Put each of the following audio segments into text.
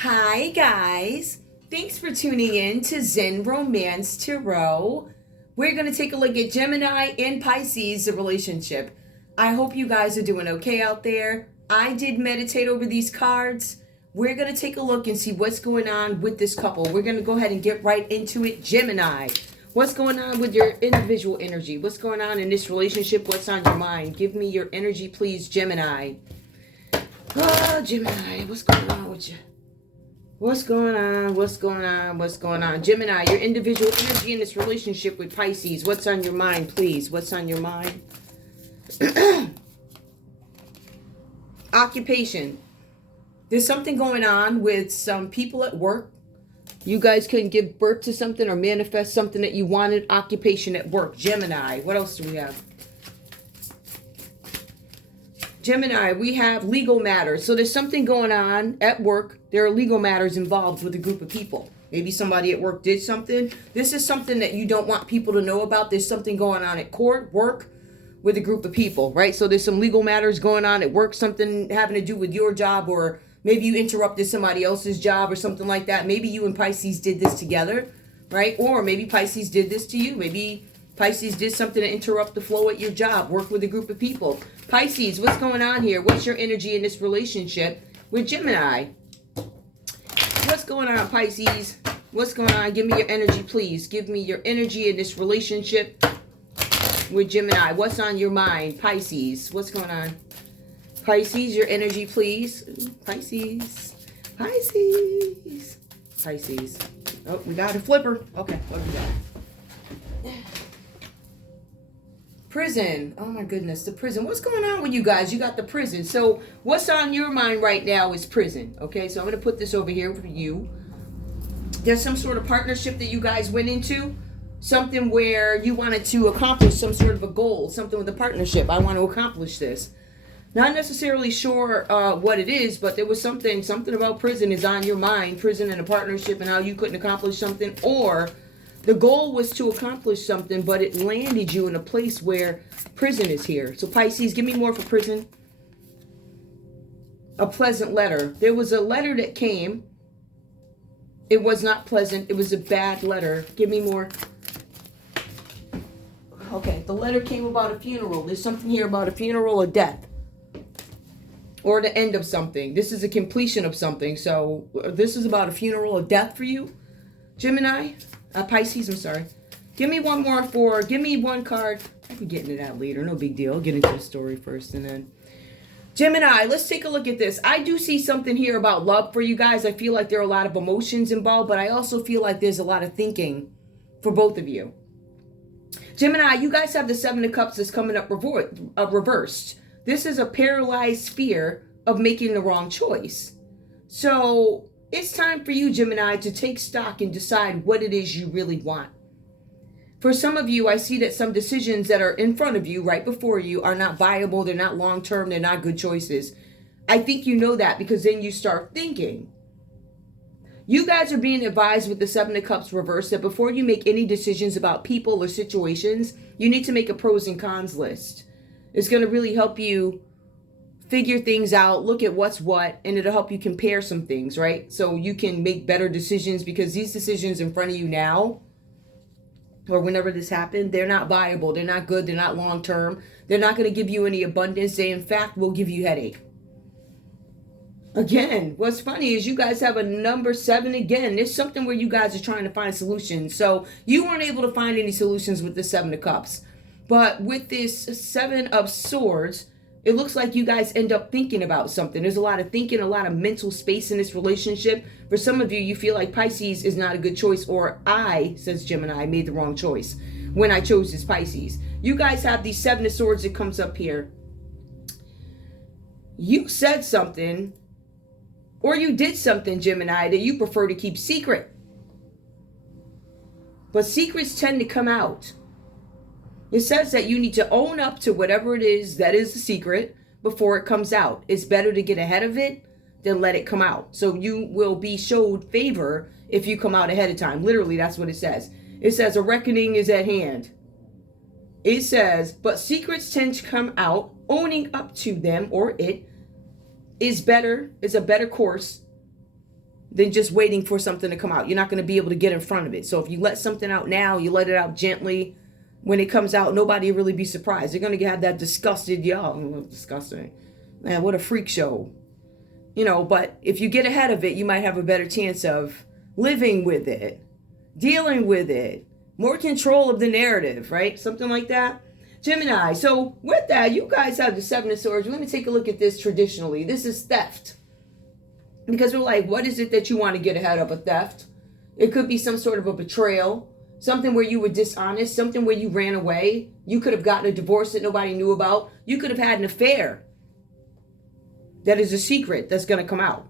Hi, guys. Thanks for tuning in to Zen Romance Tarot. We're going to take a look at Gemini and Pisces, the relationship. I hope you guys are doing okay out there. I did meditate over these cards. We're going to take a look and see what's going on with this couple. We're going to go ahead and get right into it. Gemini, what's going on with your individual energy? What's going on in this relationship? What's on your mind? Give me your energy, please, Gemini. Oh, Gemini, what's going on with you? What's going on? What's going on? What's going on? Gemini, your individual energy in this relationship with Pisces. What's on your mind, please? What's on your mind? Occupation. There's something going on with some people at work. You guys couldn't give birth to something or manifest something that you wanted. Occupation at work. Gemini. What else do we have? Gemini, we have legal matters. So there's something going on at work. There are legal matters involved with a group of people. Maybe somebody at work did something. This is something that you don't want people to know about. There's something going on at court, work, with a group of people, right? So there's some legal matters going on at work, something having to do with your job, or maybe you interrupted somebody else's job or something like that. Maybe you and Pisces did this together, right? Or maybe Pisces did this to you. Maybe Pisces did something to interrupt the flow at your job, work with a group of people. Pisces, what's going on here? What's your energy in this relationship with Gemini? What's going on, Pisces? What's going on? Give me your energy, please. Give me your energy in this relationship with Gemini. What's on your mind, Pisces? What's going on? Pisces, your energy, please. Pisces. Pisces. Pisces. Oh, we got a flipper. Okay, what do we got? Prison. Oh my goodness, the prison. What's going on with you guys? You got the prison. So what's on your mind right now is prison. Okay, so I'm going to put this over here for you. There's some sort of partnership that you guys went into. Something where you wanted to accomplish some sort of a goal. Something with a partnership. I want to accomplish this. Not necessarily sure what it is, but there was something about prison is on your mind. Prison and a partnership and how you couldn't accomplish something, or the goal was to accomplish something, but it landed you in a place where prison is here. So Pisces, give me more for prison. A pleasant letter. There was a letter that came. It was not pleasant. It was a bad letter. Give me more. Okay, the letter came about a funeral. There's something here about a funeral or death. Or the end of something. This is a completion of something. So this is about a funeral or death for you, Gemini. Pisces, I'm sorry. Give me one more give me one card. I'll be getting to that later. No big deal. I'll get into the story first and then. Gemini, let's take a look at this. I do see something here about love for you guys. I feel like there are a lot of emotions involved, but I also feel like there's a lot of thinking for both of you. Gemini, you guys have the Seven of Cups that's coming up reversed. This is a paralyzed fear of making the wrong choice. So it's time for you, Gemini, to take stock and decide what it is you really want. For some of you, I see that some decisions that are in front of you, right before you, are not viable. They're not long-term. They're not good choices. I think you know that because then you start thinking. You guys are being advised with the Seven of Cups reversed that before you make any decisions about people or situations, you need to make a pros and cons list. It's going to really help you figure things out, look at what's what, and it'll help you compare some things, right? So you can make better decisions, because these decisions in front of you now, or whenever this happened, they're not viable, they're not good, they're not long-term, they're not going to give you any abundance, they in fact will give you headache. Again, what's funny is you guys have a number 7 again. There's something where you guys are trying to find solutions. So you weren't able to find any solutions with the 7 of Cups. But with this 7 of Swords, it looks like you guys end up thinking about something. There's a lot of thinking, a lot of mental space in this relationship. For some of you, you feel like Pisces is not a good choice, or I, says Gemini, made the wrong choice when I chose this Pisces. You guys have these 7 of Swords that comes up here. You said something, or you did something, Gemini, that you prefer to keep secret. But secrets tend to come out. It says that you need to own up to whatever it is that is the secret before it comes out. It's better to get ahead of it than let it come out. So you will be showed favor if you come out ahead of time. Literally, that's what it says. It says a reckoning is at hand. It says, but secrets tend to come out. Owning up to them, or it, is a better course than just waiting for something to come out. You're not going to be able to get in front of it. So if you let something out now, you let it out gently. When it comes out, nobody will really be surprised. They're going to have that disgusted, disgusting. Man, what a freak show. But if you get ahead of it, you might have a better chance of living with it, dealing with it, more control of the narrative, right? Something like that. Gemini. So with that, you guys have the Seven of Swords. We're going to take a look at this traditionally. This is theft. Because we're like, what is it that you want to get ahead of a theft? It could be some sort of a betrayal, something where you were dishonest, something where you ran away. You could have gotten a divorce that nobody knew about. You could have had an affair that is a secret that's going to come out.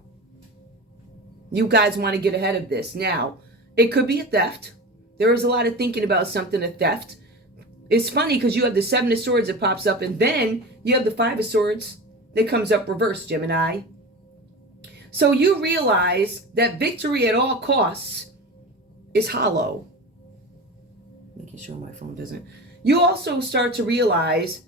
You guys want to get ahead of this. Now, it could be a theft. There is a lot of thinking about something, a theft. It's funny because you have the Seven of Swords that pops up, and then you have the Five of Swords that comes up reversed, Gemini. So you realize that victory at all costs is hollow. Making sure my phone doesn't. You also start to realize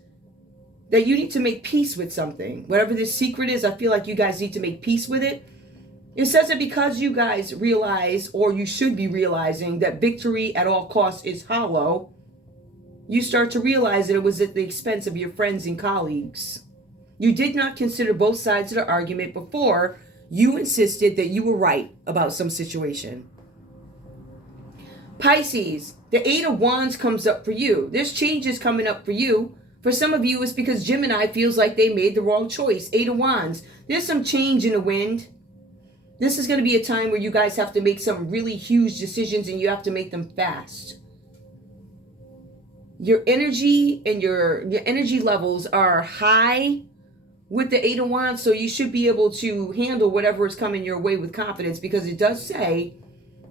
that you need to make peace with something. Whatever this secret is, I feel like you guys need to make peace with it. It says that because you guys realize, or you should be realizing, that victory at all costs is hollow, you start to realize that it was at the expense of your friends and colleagues. You did not consider both sides of the argument before you insisted that you were right about some situation. Pisces, the Eight of Wands comes up for you. There's changes coming up for you. For some of you, it's because Gemini feels like they made the wrong choice. Eight of Wands. There's some change in the wind. This is going to be a time where you guys have to make some really huge decisions, and you have to make them fast. Your energy and your energy levels are high with the Eight of Wands, so you should be able to handle whatever is coming your way with confidence, because it does say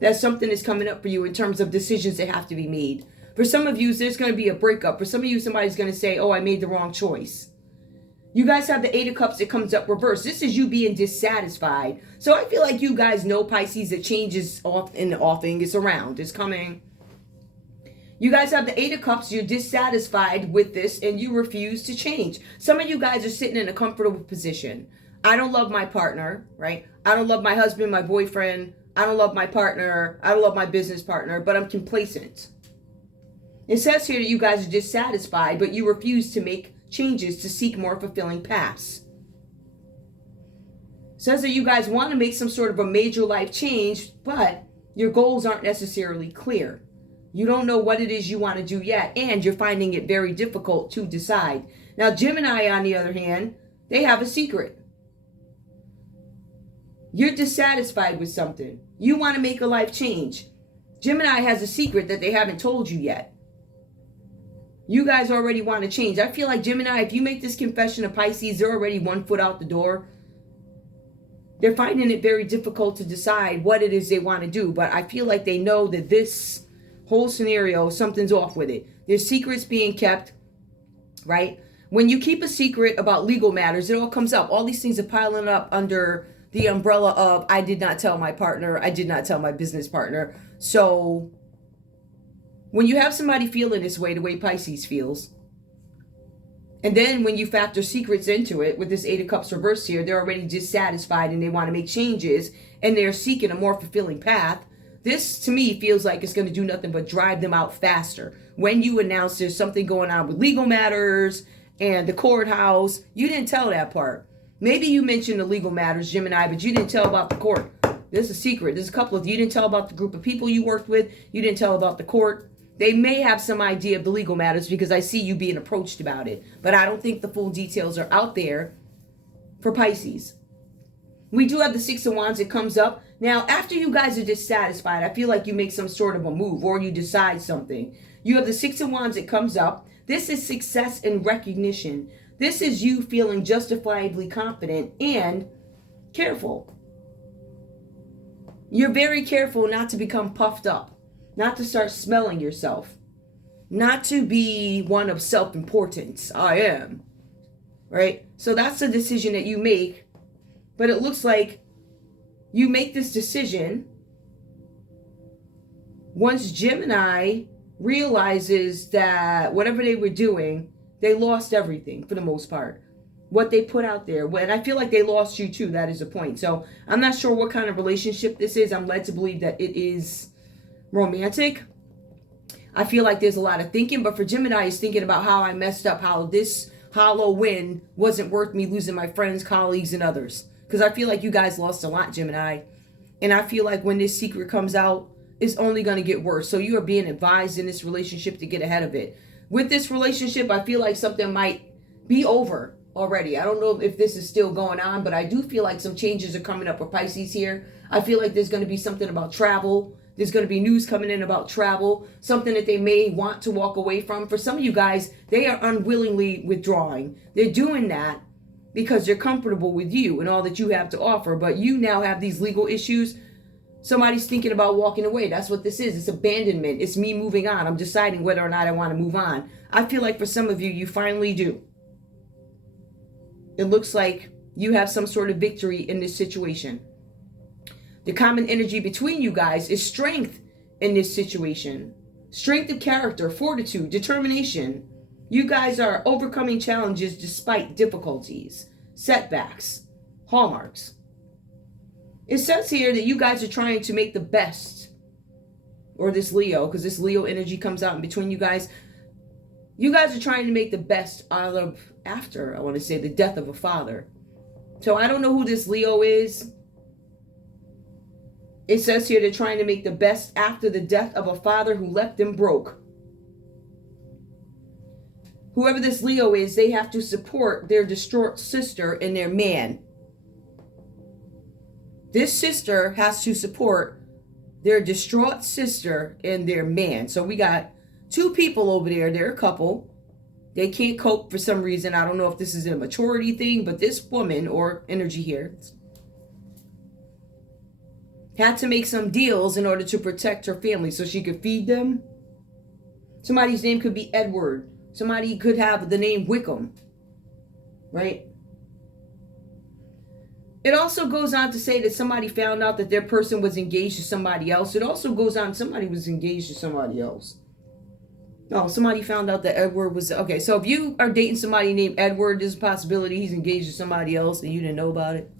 that something is coming up for you in terms of decisions that have to be made. For some of you, there's going to be a breakup. For some of you, somebody's going to say, oh, I made the wrong choice. You guys have the Eight of Cups that comes up reversed. This is you being dissatisfied. So I feel like you guys know, Pisces, that change is off in the offing. It's around. It's coming. You guys have the Eight of Cups. You're dissatisfied with this, and you refuse to change. Some of you guys are sitting in a comfortable position. I don't love my partner, right? I don't love my husband, my boyfriend. I don't love my partner. I don't love my business partner, but I'm complacent. It says here that you guys are dissatisfied, but you refuse to make changes to seek more fulfilling paths. It says that you guys want to make some sort of a major life change, but your goals aren't necessarily clear. You don't know what it is you want to do yet, and you're finding it very difficult to decide. Now, Gemini, on the other hand, they have a secret. You're dissatisfied with something. You want to make a life change. Gemini has a secret that they haven't told you yet. You guys already want to change. I feel like Gemini, if you make this confession to Pisces, they're already 1 foot out the door. They're finding it very difficult to decide what it is they want to do. But I feel like they know that this whole scenario, something's off with it. There's secrets being kept, right? When you keep a secret about legal matters, it all comes up. All these things are piling up under the umbrella of, I did not tell my partner. I did not tell my business partner. So when you have somebody feeling this way, the way Pisces feels, and then when you factor secrets into it, with this Eight of Cups reversed here, they're already dissatisfied and they want to make changes, and they're seeking a more fulfilling path. This, to me, feels like it's going to do nothing but drive them out faster. When you announce there's something going on with legal matters and the courthouse, you didn't tell that part. Maybe you mentioned the legal matters, Gemini, but you didn't tell about the court. There's a secret. There's a couple of, you didn't tell about the group of people you worked with. You didn't tell about the court. They may have some idea of the legal matters because I see you being approached about it. But I don't think the full details are out there for Pisces. We do have the Six of Wands that comes up. Now, after you guys are dissatisfied, I feel like you make some sort of a move or you decide something. You have the Six of Wands that comes up. This is success and recognition. This is you feeling justifiably confident and careful. You're very careful not to become puffed up, not to start smelling yourself, not to be one of self-importance. I am, right? So that's the decision that you make. But it looks like you make this decision once Gemini realizes that whatever they were doing, they lost everything for the most part. what they put out there. And I feel like they lost you too. That is a point. So I'm not sure what kind of relationship this is. I'm led to believe that it is romantic. I feel like there's a lot of thinking, but for Gemini, is thinking about how I messed up, how this hollow win wasn't worth me losing my friends, colleagues, and others. Because I feel like you guys lost a lot, Gemini. And I feel like when this secret comes out, it's only going to get worse. So you are being advised in this relationship to get ahead of it. With this relationship, I feel like something might be over already. I don't know if this is still going on, but I do feel like some changes are coming up with Pisces here. I feel like there's going to be something about travel. There's going to be news coming in about travel, something that they may want to walk away from. For some of you guys, they are unwillingly withdrawing. They're doing that because they're comfortable with you and all that you have to offer. But you now have these legal issues. Somebody's thinking about walking away. That's what this is. It's abandonment. It's me moving on. I'm deciding whether or not I want to move on. I feel like for some of you, you finally do. It looks like you have some sort of victory in this situation. The common energy between you guys is strength in this situation. Strength of character, fortitude, determination. You guys are overcoming challenges despite difficulties, setbacks, hallmarks. It says here that you guys are trying to make the best, or this Leo, because this Leo energy comes out in between you guys. You guys are trying to make the best out of, after, I want to say, the death of a father. So I don't know who this Leo is. It says here they're trying to make the best after the death of a father who left them broke. Whoever this Leo is, they have to support their distraught sister and their man. This sister has to support their distraught sister and their man. So we got two people over there. They're a couple. They can't cope for some reason. I don't know if this is a maturity thing, but this woman, or energy here, had to make some deals in order to protect her family so she could feed them. Somebody's name could be Edward. Somebody could have the name Wickham, right? It also goes on to say that somebody found out that their person was engaged to somebody else. It also goes on, somebody was engaged to somebody else. No, somebody found out that Edward was, okay, so if you are dating somebody named Edward, there's a possibility he's engaged to somebody else and you didn't know about it.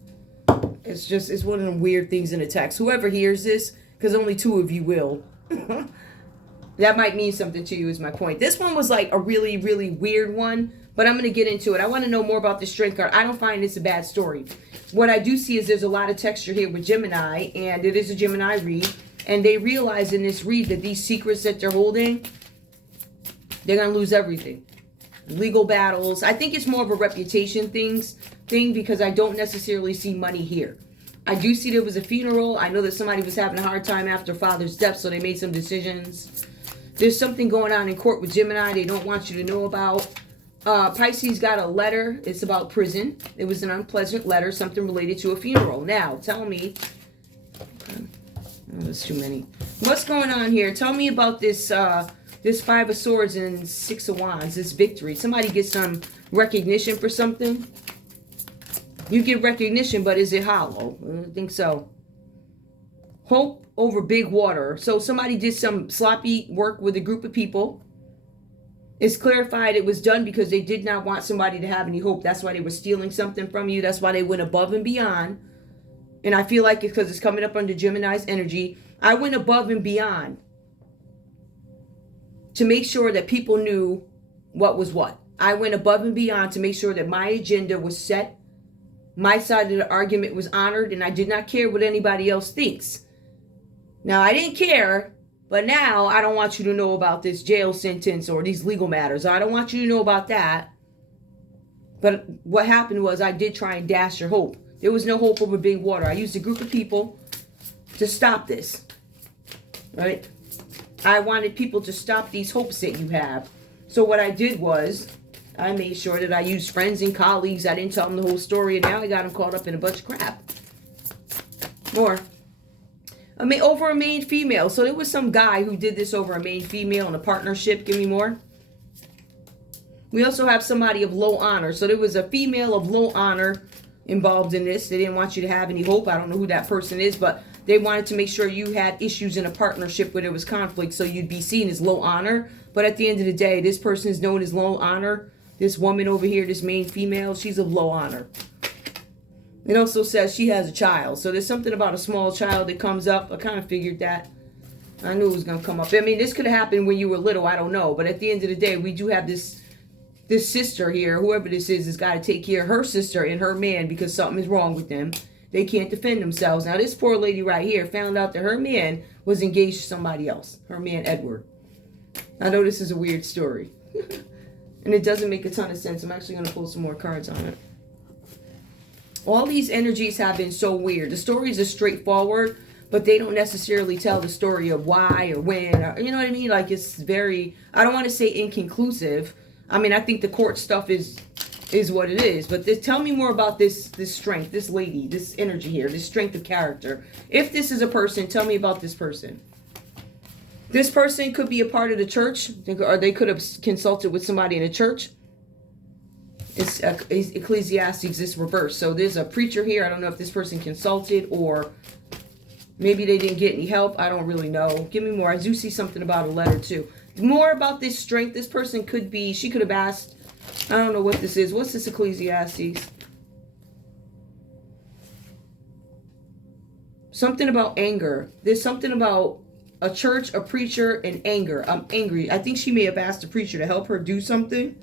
It's one of them weird things in the text. Whoever hears this, because only two of you will, that might mean something to you is my point. This one was like a really, really weird one, but I'm going to get into it. I want to know more about the strength card. I don't find this a bad story. What I do see is there's a lot of texture here with Gemini, and it is a Gemini read, and they realize in this read that these secrets that they're holding, they're going to lose everything. Legal battles. I think it's more of a reputation thing because I don't necessarily see money here. I do see there was a funeral. I know that somebody was having a hard time after father's death, so they made some decisions. There's something going on in court with Gemini they don't want you to know about. Pisces got a letter. It's about prison. It was an unpleasant letter, something related to a funeral. Now, tell me. Oh, that's too many. What's going on here? Tell me about this this Five of Swords and Six of Wands, this victory. Somebody gets some recognition for something. You get recognition, but is it hollow? I don't think so. Hope over big water. So somebody did some sloppy work with a group of people. It's clarified it was done because they did not want somebody to have any hope. That's why they were stealing something from you. That's why they went above and beyond. And I feel like it's because it's coming up under Gemini's energy. I went above and beyond to make sure that people knew what was what. I went above and beyond to make sure that my agenda was set. My side of the argument was honored, and I did not care what anybody else thinks. Now, I didn't care, but now I don't want you to know about this jail sentence or these legal matters. I don't want you to know about that. But what happened was I did try and dash your hope. There was no hope over big water. I used a group of people to stop this, right? I wanted people to stop these hopes that you have. So what I did was I made sure that I used friends and colleagues. I didn't tell them the whole story, and now I got them caught up in a bunch of crap. More. Over a main female. So there was some guy who did this over a main female in a partnership. Give me more. We also have somebody of low honor. So there was a female of low honor involved in this. They didn't want you to have any hope. I don't know who that person is, but they wanted to make sure you had issues in a partnership where there was conflict, so you'd be seen as low honor. But at the end of the day, this person is known as low honor This woman over here, this main female, she's of low honor. It also says she has a child. So there's something about a small child that comes up. I kind of figured that. I knew it was going to come up. I mean, this could have happened when you were little. I don't know. But at the end of the day, we do have this sister here. Whoever this is has got to take care of her sister and her man because something is wrong with them. They can't defend themselves. Now, this poor lady right here found out that her man was engaged to somebody else. Her man, Edward. I know this is a weird story. And it doesn't make a ton of sense. I'm actually going to pull some more cards on it. All these energies have been so weird. The stories are straightforward, but they don't necessarily tell the story of why or when. Or, you know what I mean? Like, it's very, I don't want to say inconclusive. I mean, I think the court stuff is what it is. But tell me more about this strength, this lady, this energy here, this strength of character. If this is a person, tell me about this person. This person could be a part of the church, or they could have consulted with somebody in a church. It's Ecclesiastes is reversed. So there's a preacher here. I don't know if this person consulted or maybe they didn't get any help. I don't really know. Give me more. I do see something about a letter too. More about this strength. This person could be, she could have asked, I don't know what this is. What's this Ecclesiastes? Something about anger. There's something about a church, a preacher, and anger. I'm angry. I think she may have asked the preacher to help her do something.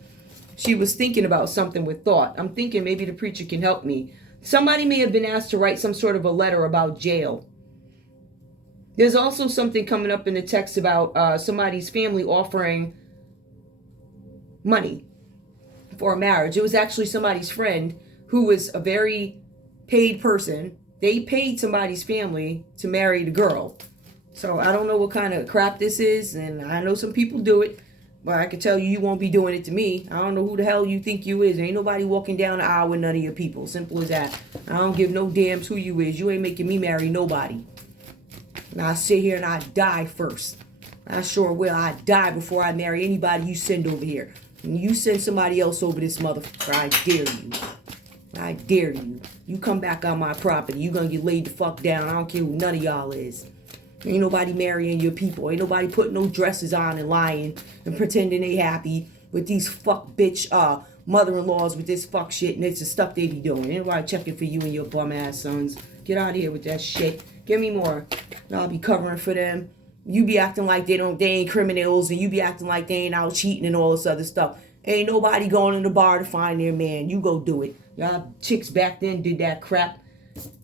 She was thinking about something with thought. I'm thinking maybe the preacher can help me. Somebody may have been asked to write some sort of a letter about jail. There's also something coming up in the text about somebody's family offering money for a marriage. It was actually somebody's friend who was a very paid person. They paid somebody's family to marry the girl. So I don't know what kind of crap this is, and I know some people do it, but I can tell you, you won't be doing it to me. I don't know who the hell you think you is. Ain't nobody walking down the aisle with none of your people. Simple as that. I don't give no damns who you is. You ain't making me marry nobody. Now I sit here and I die first. I sure will. I die before I marry anybody you send over here. And you send somebody else over this motherfucker, I dare you. I dare you. You come back on my property, you gonna get laid the fuck down. I don't care who none of y'all is. Ain't nobody marrying your people. Ain't nobody putting no dresses on and lying and pretending they happy with these fuck bitch mother-in-laws with this fuck shit, and it's the stuff they be doing. Ain't nobody checking for you and your bum ass sons. Get out of here with that shit. Give me more. And I'll be covering for them. You be acting like they ain't criminals, and you be acting like they ain't out cheating and all this other stuff. Ain't nobody going in the bar to find their man. You go do it. Y'all chicks back then did that crap.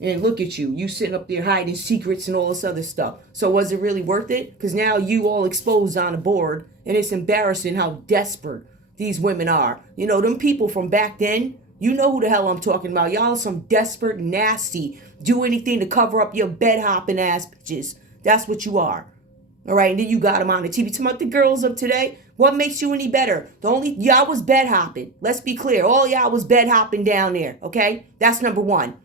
And look at you. You sitting up there hiding secrets and all this other stuff. So was it really worth it? Because now you all exposed on the board. And it's embarrassing how desperate these women are. You know, them people from back then, you know who the hell I'm talking about. Y'all are some desperate, nasty, do anything to cover up your bed hopping ass bitches. That's what you are. All right, and then you got them on the TV. Talking about the girls of today. What makes you any better? Y'all was bed hopping. Let's be clear. All y'all was bed hopping down there. Okay? That's number one.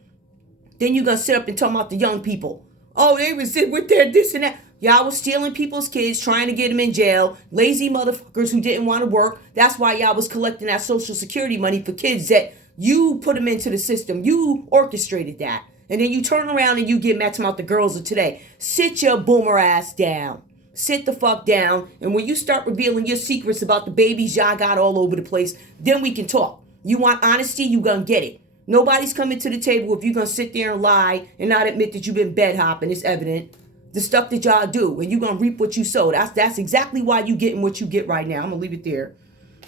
Then you're going to sit up and talk about the young people. Oh, they was with their this and that. Y'all was stealing people's kids, trying to get them in jail. Lazy motherfuckers who didn't want to work. That's why y'all was collecting that Social Security money for kids that you put them into the system. You orchestrated that. And then you turn around and you get mad about the girls of today. Sit your boomer ass down. Sit the fuck down. And when you start revealing your secrets about the babies y'all got all over the place, then we can talk. You want honesty, you gonna get it. Nobody's coming to the table if you're going to sit there and lie and not admit that you've been bed hopping. It's evident. The stuff that y'all do, and you're going to reap what you sow. That's exactly why you getting what you get right now. I'm going to leave it there.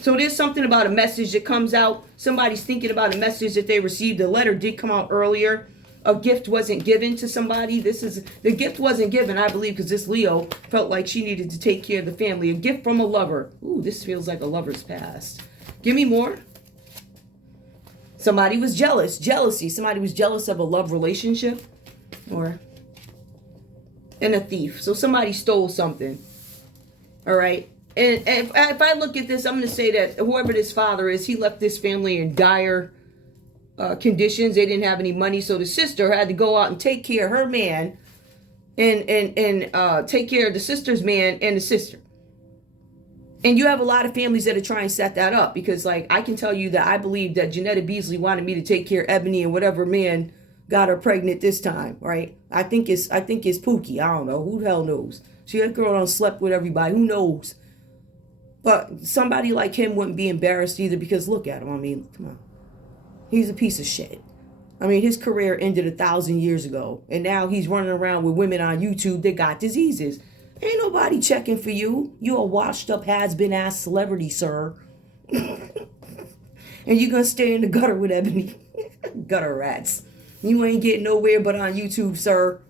So there's something about a message that comes out. Somebody's thinking about a message that they received. The letter did come out earlier. A gift wasn't given to somebody. The gift wasn't given, I believe, because this Leo felt like she needed to take care of the family. A gift from a lover. Ooh, this feels like a lover's past. Give me more. Somebody was jealous. Jealousy. Somebody was jealous of a love relationship. And a thief. So somebody stole something. All right. And if I look at this, I'm going to say that whoever this father is, he left this family in dire conditions. They didn't have any money. So the sister had to go out and take care of her man. And take care of the sister's man and the sister. And you have a lot of families that are trying to set that up because, like, I can tell you that I believe that Janetta Beasley wanted me to take care of Ebony and whatever man got her pregnant this time, right? I think it's Pookie. I don't know. Who the hell knows? That girl done slept with everybody. Who knows? But somebody like him wouldn't be embarrassed either, because look at him. I mean, come on. He's a piece of shit. I mean, his career ended 1,000 years ago. And now he's running around with women on YouTube that got diseases. Ain't nobody checking for you. You a washed up, has-been ass celebrity, sir. And you gonna stay in the gutter with Ebony. Gutter rats. You ain't getting nowhere but on YouTube, sir.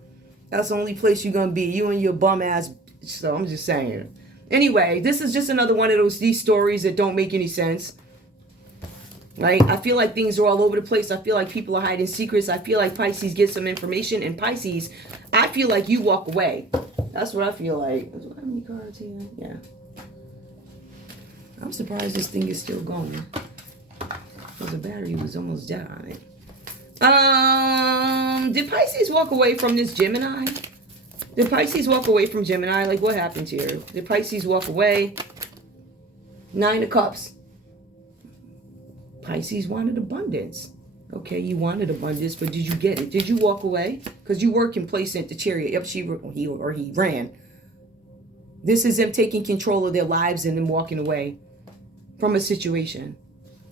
That's the only place you're gonna be. You and your bum ass. So I'm just saying. Anyway, this is just another one of these stories that don't make any sense. Right? I feel like things are all over the place. I feel like people are hiding secrets. I feel like Pisces gets some information. And Pisces, I feel like you walk away. That's what I feel like. How many cards here? Yeah. I'm surprised this thing is still going. Because the battery was almost dead on it. Did Pisces walk away from this Gemini? Did Pisces walk away from Gemini? Like, what happened here? Did Pisces walk away? 9 of Cups. Pisces wanted abundance. Okay, you wanted abundance, but did you get it? Did you walk away? Because you were complacent, the Chariot. Yep, he ran. This is them taking control of their lives and them walking away from a situation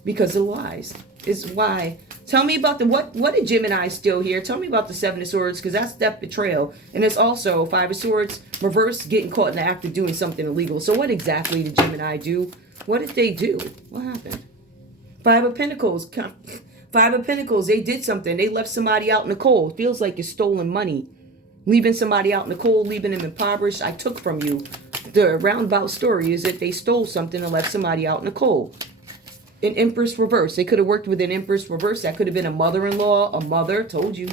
because of lies. Is why. Tell me about the what did Gemini steal here? Tell me about the 7 of Swords, because that's death, betrayal. And it's also 5 of Swords, reverse, getting caught in the act of doing something illegal. So what exactly did Gemini do? What did they do? What happened? 5 of Pentacles. 5 of Pentacles, they did something. They left somebody out in the cold. Feels like it's stolen money. Leaving somebody out in the cold, leaving them impoverished. I took from you. The roundabout story is that they stole something and left somebody out in the cold. An Empress reverse. They could have worked with an Empress reverse. That could have been a mother-in-law, a mother. Told you.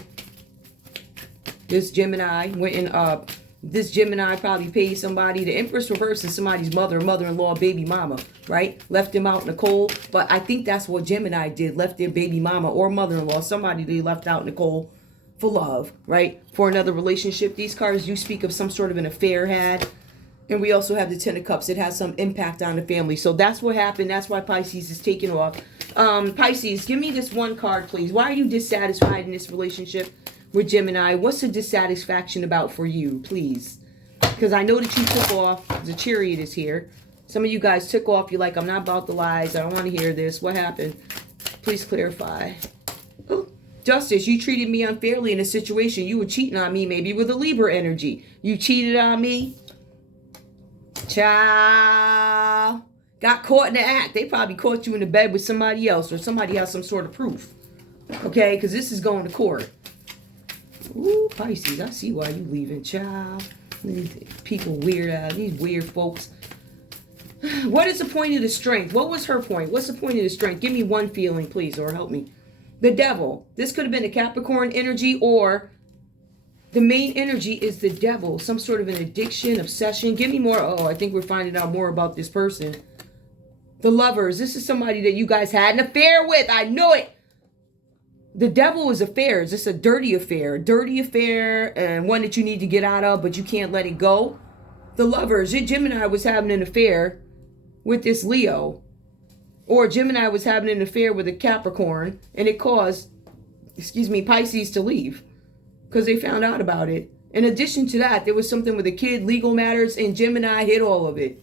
This Gemini went and this Gemini probably paid somebody. The Empress reverse is somebody's mother, mother-in-law, baby mama, right? Left them out in the cold. But I think that's what Gemini did. Left their baby mama or mother-in-law, somebody they left out in the cold for love, right? For another relationship. These cards do speak of some sort of an affair had. And we also have the 10 of Cups. It has some impact on the family. So that's what happened. That's why Pisces is taking off. Pisces, give me this one card, please. Why are you dissatisfied in this relationship with Gemini? What's the dissatisfaction about for you, please? Because I know that you took off. The Chariot is here. Some of you guys took off. You're like, I'm not about the lies. I don't want to hear this. What happened? Please clarify. Oh, Justice, you treated me unfairly in a situation. You were cheating on me, maybe with a Libra energy. You cheated on me. Child. Got caught in the act. They probably caught you in the bed with somebody else, or somebody has some sort of proof. Okay, because this is going to court. Ooh, Pisces, I see why you leaving, child. These people weird out. These weird folks. What is the point of the strength? What was her point? What's the point of the strength? Give me one feeling, please, or help me. The Devil. This could have been a Capricorn energy, or the main energy is the Devil. Some sort of an addiction, obsession. Give me more. Oh, I think we're finding out more about this person. The Lovers. This is somebody that you guys had an affair with. I know it. The Devil is affairs. It's a dirty affair. A dirty affair, and one that you need to get out of, but you can't let it go. The Lovers. Gemini was having an affair with this Leo. Or Gemini was having an affair with a Capricorn, and it caused, Pisces to leave. Because they found out about it. In addition to that, there was something with a kid, legal matters, and Gemini hit all of it.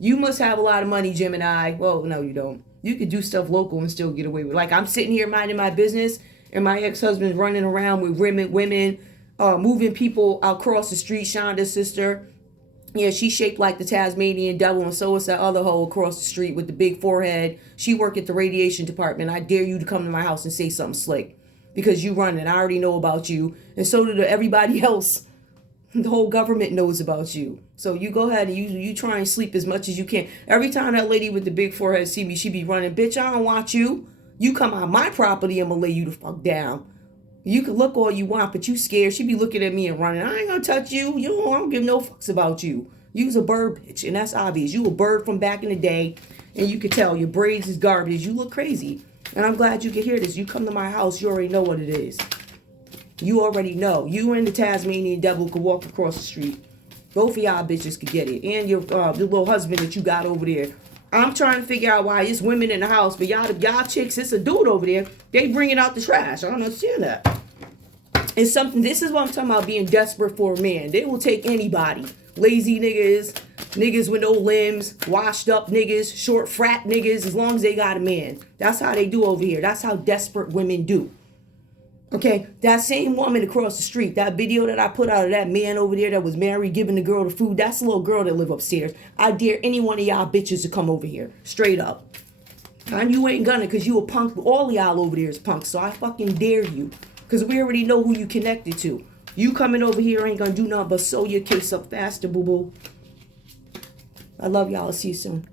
You must have a lot of money, Gemini. Well, no, you don't. You could do stuff local and still get away with it. Like, I'm sitting here minding my business, and my ex-husband's running around with women, moving people across the street. Shonda's sister, yeah, she's shaped like the Tasmanian devil, and so is that other hoe across the street with the big forehead. She worked at the radiation department. I dare you to come to my house and say something slick. Because you run it. I already know about you. And so do everybody else. The whole government knows about you. So you go ahead and you try and sleep as much as you can. Every time that lady with the big forehead see me, she be running. Bitch, I don't want you. You come on my property, I'm going to lay you the fuck down. You can look all you want, but you scared. She be looking at me and running. I ain't going to touch you. I don't give no fucks about you. You's a bird, bitch. And that's obvious. You a bird from back in the day. And you can tell your braids is garbage. You look crazy. And I'm glad you can hear this. You come to my house, you already know what it is. You already know. You and the Tasmanian devil could walk across the street. Both of y'all bitches could get it. And your the little husband that you got over there. I'm trying to figure out why it's women in the house, but y'all chicks, it's a dude over there. They bringing out the trash. I don't understand that. It's something, this is what I'm talking about, being desperate for a man. They will take anybody. Lazy niggas, Niggas with no limbs, washed up niggas, short frat niggas, as long as they got a man. That's how they do over here. That's how desperate women do. Okay, that same woman across the street, that video that I put out of that man over there that was married, giving the girl the food, that's the little girl that live upstairs. I dare any one of y'all bitches to come over here. Straight up. And you ain't gonna, because you a punk. All y'all over there is punks, so I fucking dare you. Because we already know who you connected to. You coming over here ain't gonna do nothing but sew your case up faster, boo-boo. I love y'all. I'll see you soon.